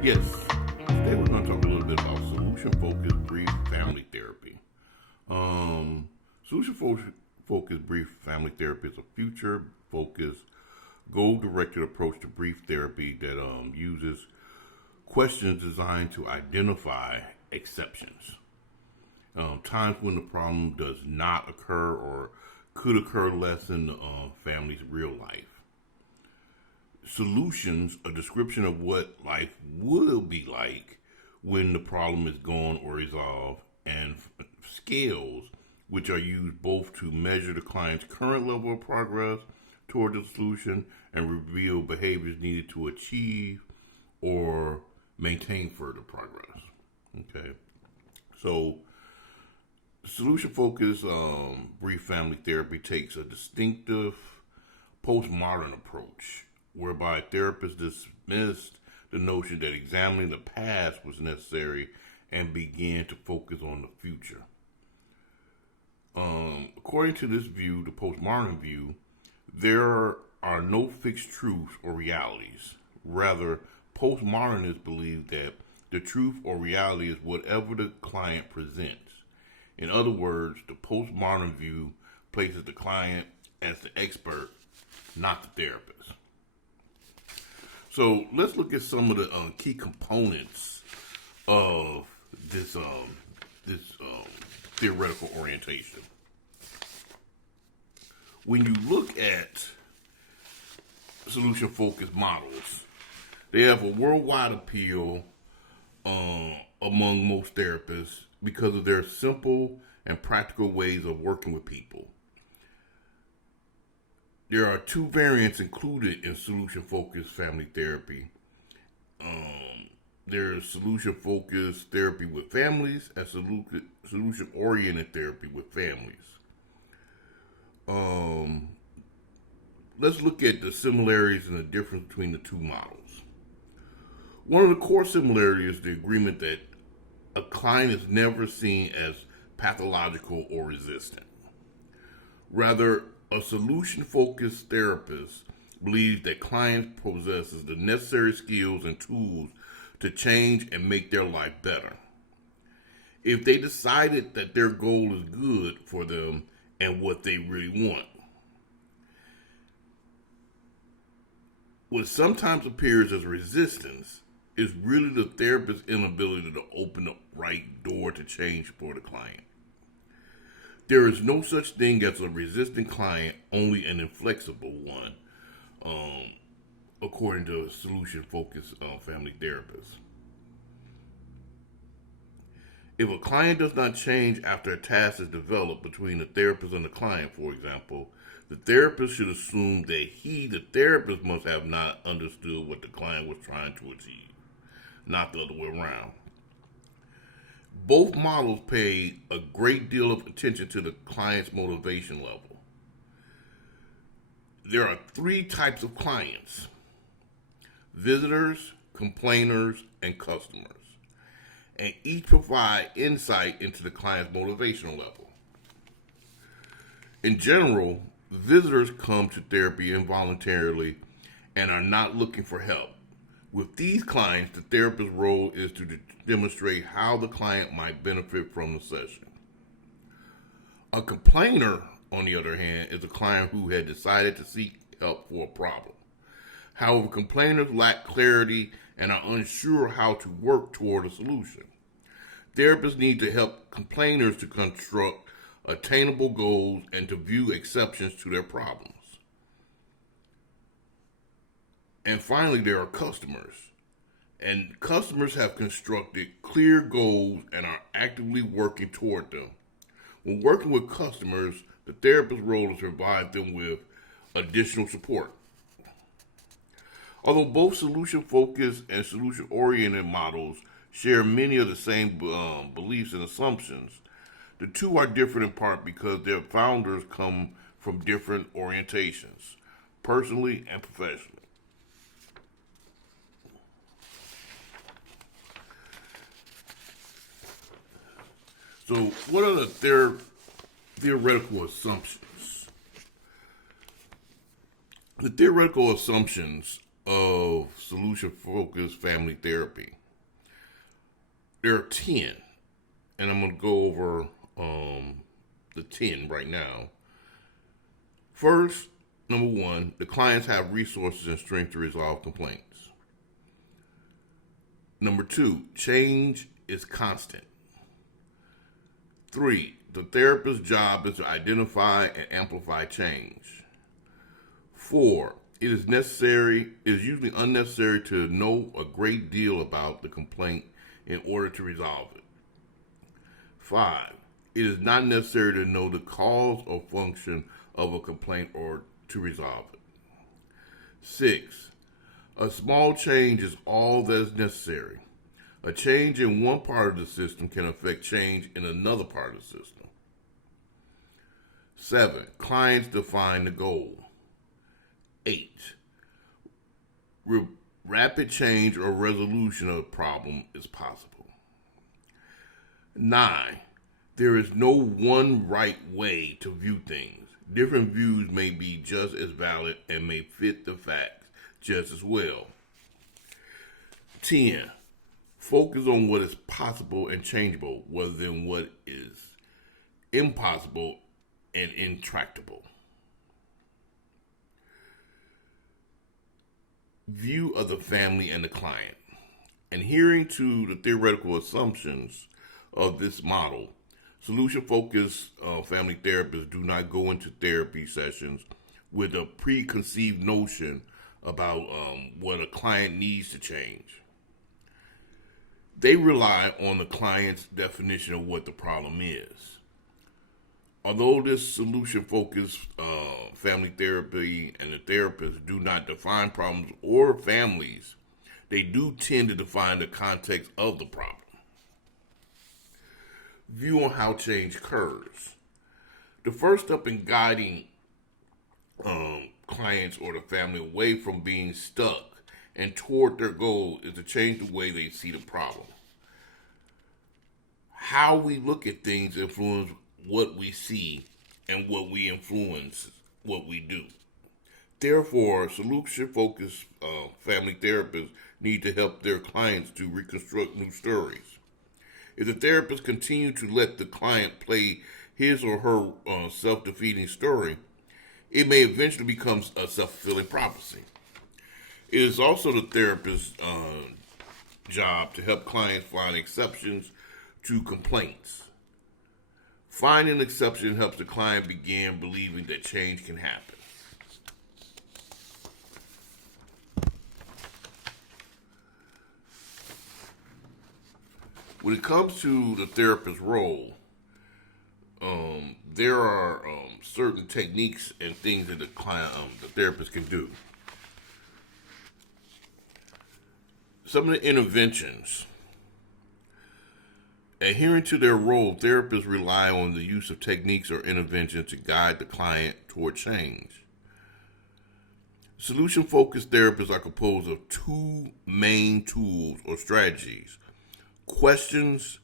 Yes, today we're going to talk a little bit about solution-focused brief family therapy. Um, solution-focused brief family therapy is a future-focused, goal-directed approach to brief therapy that uses questions designed to identify exceptions, times when the problem does not occur or could occur less in the family's real life. Solutions, a description of what life will be like when the problem is gone or resolved, and scales, which are used both to measure the client's current level of progress toward the solution and reveal behaviors needed to achieve or maintain further progress. Okay, so solution focused brief family therapy takes a distinctive postmodern approach whereby therapists dismissed the notion that examining the past was necessary and began to focus on the future. According to this view, the postmodern view, there are no fixed truths or realities. Rather, postmodernists believe that the truth or reality is whatever the client presents. In other words, the postmodern view places the client as the expert, not the therapist. So let's look at some of the key components of this theoretical orientation. When you look at solution-focused models, they have a worldwide appeal among most therapists because of their simple and practical ways of working with people. There are two variants included in solution-focused family therapy. There's solution-focused therapy with families and solution-oriented therapy with families. Let's look at the similarities and the difference between the two models. One of the core similarities is the agreement that a client is never seen as pathological or resistant. Rather, a solution-focused therapist believes that clients possesses the necessary skills and tools to change and make their life better. If they decided that their goal is good for them and what they really want. What sometimes appears as resistance is really the therapist's inability to open the right door to change for the client. There is no such thing as a resistant client, only an inflexible one, according to a solution-focused family therapist. If a client does not change after a task is developed between the therapist and the client, for example, the therapist should assume that the therapist, must have not understood what the client was trying to achieve, not the other way around. Both models paid a great deal of attention to the client's motivation level. There are three types of clients: visitors, complainers, and customers. And each provide insight into the client's motivational level. In general, visitors come to therapy involuntarily and are not looking for help. With these clients, the therapist's role is to demonstrate how the client might benefit from the session. A complainer, on the other hand, is a client who had decided to seek help for a problem. However, complainers lack clarity and are unsure how to work toward a solution. Therapists need to help complainers to construct attainable goals and to view exceptions to their problems. And finally, there are customers. And customers have constructed clear goals and are actively working toward them. When working with customers, the therapist's role is to provide them with additional support. Although both solution-focused and solution-oriented models share many of the same beliefs and assumptions, the two are different in part because their founders come from different orientations, personally and professionally. So, what are the theoretical assumptions? The theoretical assumptions of solution-focused family therapy. There are 10, and I'm going to go over the 10 right now. First, number one, the clients have resources and strength to resolve complaints. Number two, change is constant. 3, the therapist's job is to identify and amplify change. 4, it is usually unnecessary to know a great deal about the complaint in order to resolve it. 5, it is not necessary to know the cause or function of a complaint or to resolve it. 6, a small change is all that is necessary. A change in one part of the system can affect change in another part of the system. 7, clients define the goal. 8, rapid change or resolution of a problem is possible. 9, there is no one right way to view things. Different views may be just as valid and may fit the facts just as well. 10, focus on what is possible and changeable rather than what is impossible and intractable. View of the family and the client. Adhering to the theoretical assumptions of this model, solution-focused family therapists do not go into therapy sessions with a preconceived notion about what a client needs to change. They rely on the client's definition of what the problem is. Although this solution-focused family therapy and the therapists do not define problems or families, they do tend to define the context of the problem. View on how change occurs. The first step in guiding clients or the family away from being stuck and toward their goal is to change the way they see the problem. How we look at things influence what we see and what we influence what we do. Therefore, solution-focused family therapists need to help their clients to reconstruct new stories. If the therapist continue to let the client play his or her self-defeating story, it may eventually become a self-fulfilling prophecy. It is also the therapist's job to help clients find exceptions to complaints. Finding an exception helps the client begin believing that change can happen. When it comes to the therapist's role, there are certain techniques and things that the therapist can do. Some of the interventions. Adhering to their role, therapists rely on the use of techniques or interventions to guide the client toward change. Solution-focused therapists are composed of 2 main tools or strategies: questions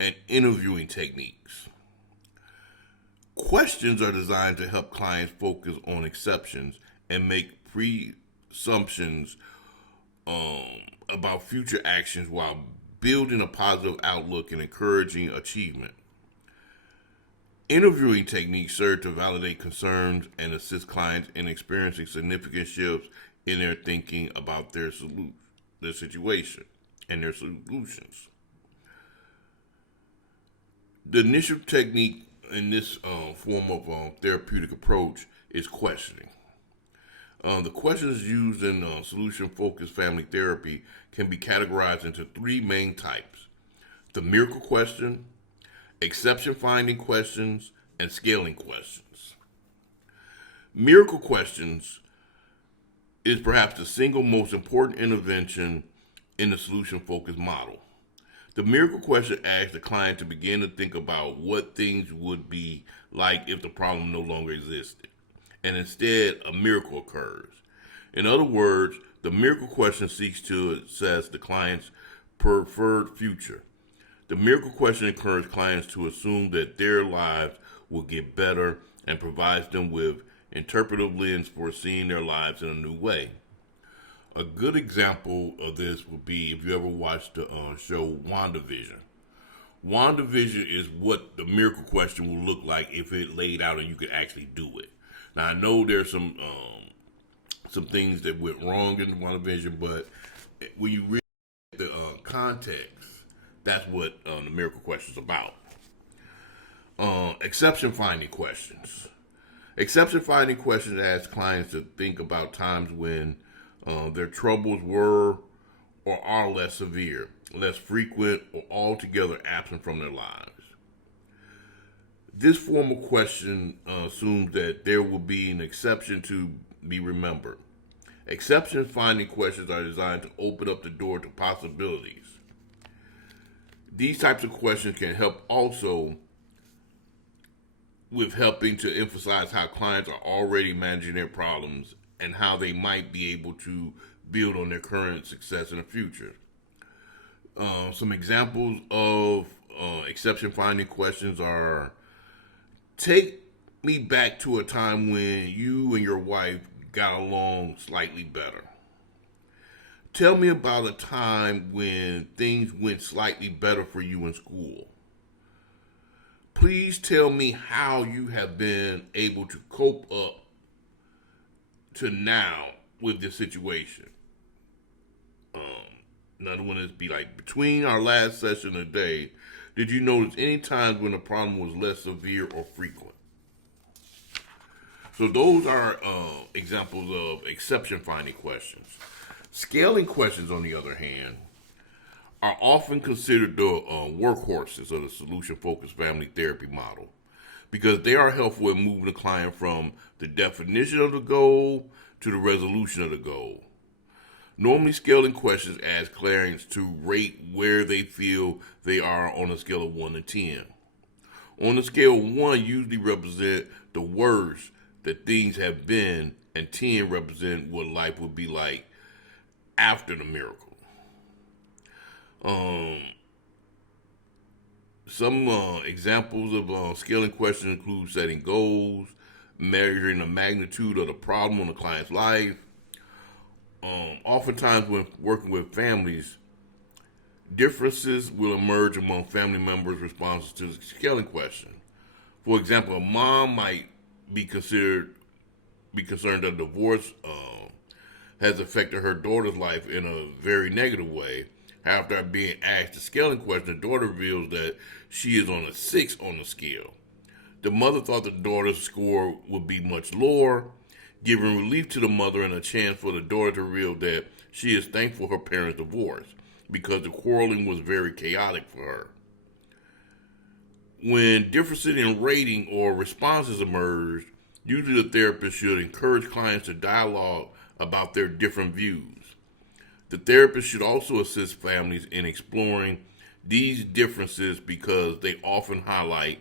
and interviewing techniques. Questions are designed to help clients focus on exceptions and make presumptions about future actions while building a positive outlook and encouraging achievement. Interviewing techniques serve to validate concerns and assist clients in experiencing significant shifts in their thinking about their situation and their solutions. The initial technique in this form of therapeutic approach is questioning. The questions used in solution-focused family therapy can be categorized into 3 main types: the miracle question, exception-finding questions, and scaling questions. Miracle questions is perhaps the single most important intervention in the solution-focused model. The miracle question asks the client to begin to think about what things would be like if the problem no longer existed, and instead a miracle occurs. In other words, the miracle question seeks to assess the client's preferred future. The miracle question encourages clients to assume that their lives will get better and provides them with interpretive lens for seeing their lives in a new way. A good example of this would be if you ever watched the show WandaVision. WandaVision is what the miracle question will look like if it laid out and you could actually do it. Now I know there's some things that went wrong in WandaVision, but when you read the context, that's what the miracle question is about. Exception finding questions. Exception finding questions ask clients to think about times when their troubles were or are less severe, less frequent, or altogether absent from their lives. This formal question assumes that there will be an exception to be remembered. Exception finding questions are designed to open up the door to possibilities. These types of questions can help also with helping to emphasize how clients are already managing their problems and how they might be able to build on their current success in the future. Some examples of exception finding questions are: take me back to a time when you and your wife got along slightly better. Tell me about a time when things went slightly better for you in school. Please tell me how you have been able to cope up to now with this situation. Another one is be like, between our last session today, did you notice any times when the problem was less severe or frequent? So those are examples of exception finding questions. Scaling questions, on the other hand, are often considered the workhorses of the solution focused family therapy model because they are helpful in moving the client from the definition of the goal to the resolution of the goal. Normally, scaling questions ask clients to rate where they feel they are on a scale of 1 to 10. On the scale, 1 usually represent the worst that things have been, and 10 represent what life would be like after the miracle. Some examples of scaling questions include setting goals, measuring the magnitude of the problem on the client's life. Oftentimes, when working with families, differences will emerge among family members' responses to the scaling question. For example, a mom might be concerned that divorce has affected her daughter's life in a very negative way. After being asked the scaling question, the daughter reveals that she is on a 6 on the scale. The mother thought the daughter's score would be much lower, giving relief to the mother and a chance for the daughter to reveal that she is thankful her parents divorced because the quarreling was very chaotic for her. When differences in rating or responses emerge, usually the therapist should encourage clients to dialogue about their different views. The therapist should also assist families in exploring these differences because they often highlight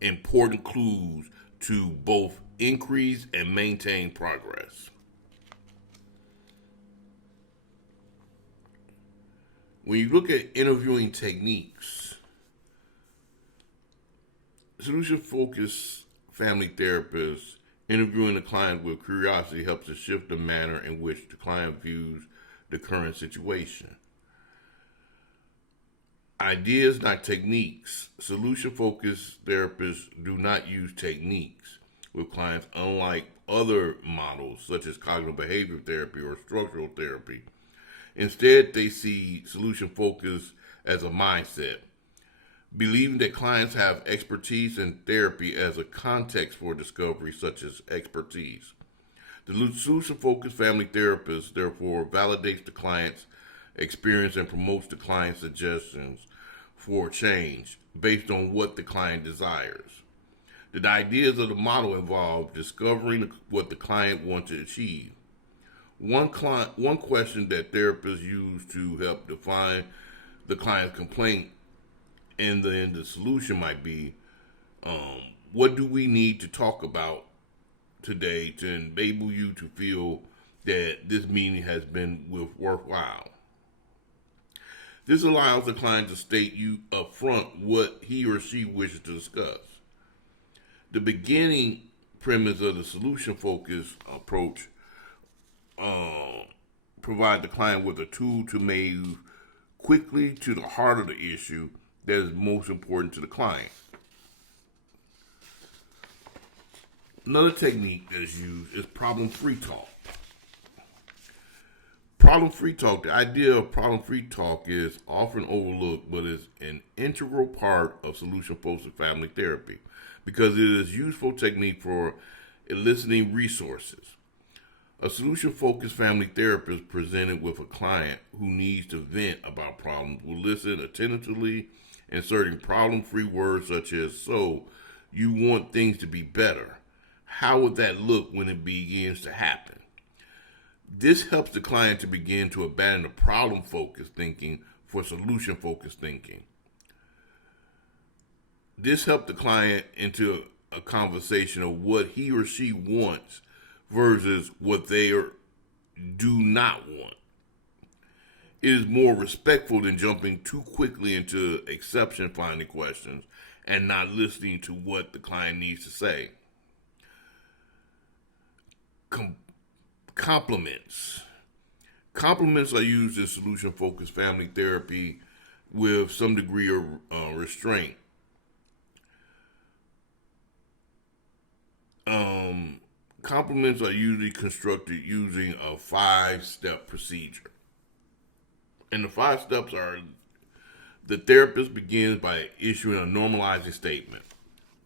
important clues to both increase and maintain progress. When you look at interviewing techniques, solution-focused family therapists interviewing the client with curiosity helps to shift the manner in which the client views the current situation. Ideas, not techniques. Solution-focused therapists do not use techniques with clients, unlike other models such as cognitive behavioral therapy or structural therapy. Instead, they see solution focus as a mindset, believing that clients have expertise in therapy as a context for discovery, such as expertise. The solution focused family therapist, therefore, validates the client's experience and promotes the client's suggestions for change based on what the client desires. The ideas of the model involve discovering what the client wants to achieve. One question that therapists use to help define the client's complaint and then the solution might be, what do we need to talk about today to enable you to feel that this meeting has been worthwhile? This allows the client to state you up front what he or she wishes to discuss. The beginning premise of the solution focused approach provide the client with a tool to move quickly to the heart of the issue that is most important to the client. Another technique that is used is problem-free talk. Problem-free talk, the idea of problem-free talk is often overlooked, but is an integral part of solution-focused family therapy because it is a useful technique for eliciting resources. A solution-focused family therapist presented with a client who needs to vent about problems will listen attentively, inserting problem-free words such as, "So, you want things to be better. How would that look when it begins to happen?" This helps the client to begin to abandon the problem-focused thinking for solution-focused thinking. This helps the client into a conversation of what he or she wants versus what they do not want. It is more respectful than jumping too quickly into exception-finding questions and not listening to what the client needs to say. Compliments. Compliments are used in solution-focused family therapy with some degree of restraint. Compliments are usually constructed using a 5-step procedure. And the 5 steps are: the therapist begins by issuing a normalizing statement,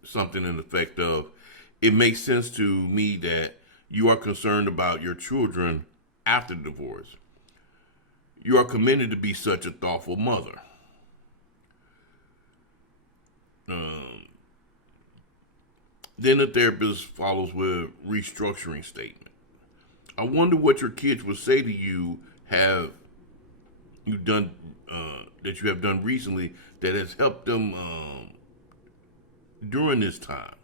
something in effect of, "It makes sense to me that you are concerned about your children after the divorce. You are committed to be such a thoughtful mother." Then the therapist follows with restructuring statement. "I wonder what your kids would say to you that you have done recently that has helped them during this time."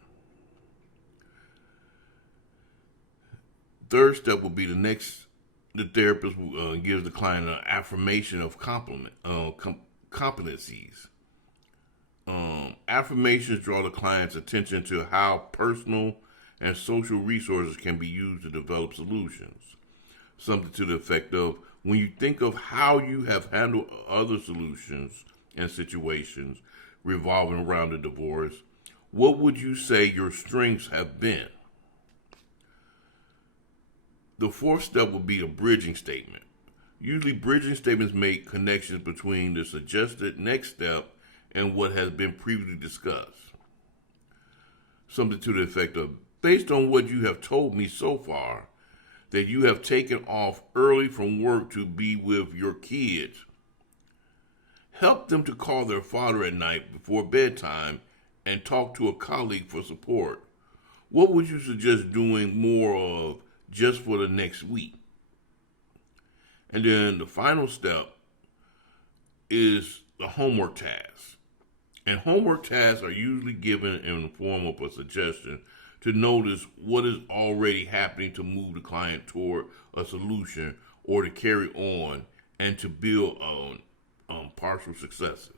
Third step will be the therapist gives the client an affirmation of competencies. Affirmations draw the client's attention to how personal and social resources can be used to develop solutions. Something to the effect of, "When you think of how you have handled other solutions and situations revolving around the divorce, what would you say your strengths have been?" The fourth step will be a bridging statement. Usually, bridging statements make connections between the suggested next step and what has been previously discussed. Something to the effect of, "Based on what you have told me so far, that you have taken off early from work to be with your kids, help them to call their father at night before bedtime and talk to a colleague for support. What would you suggest doing more of just for the next week?" And then the final step is the homework task. And homework tasks are usually given in the form of a suggestion to notice what is already happening to move the client toward a solution or to carry on and to build on partial successes.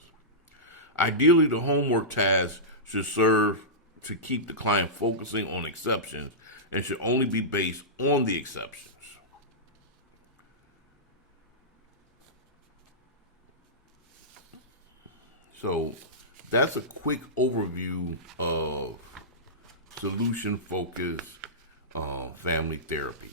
Ideally, the homework task should serve to keep the client focusing on exceptions and should only be based on the exceptions. So that's a quick overview of solution-focused family therapy.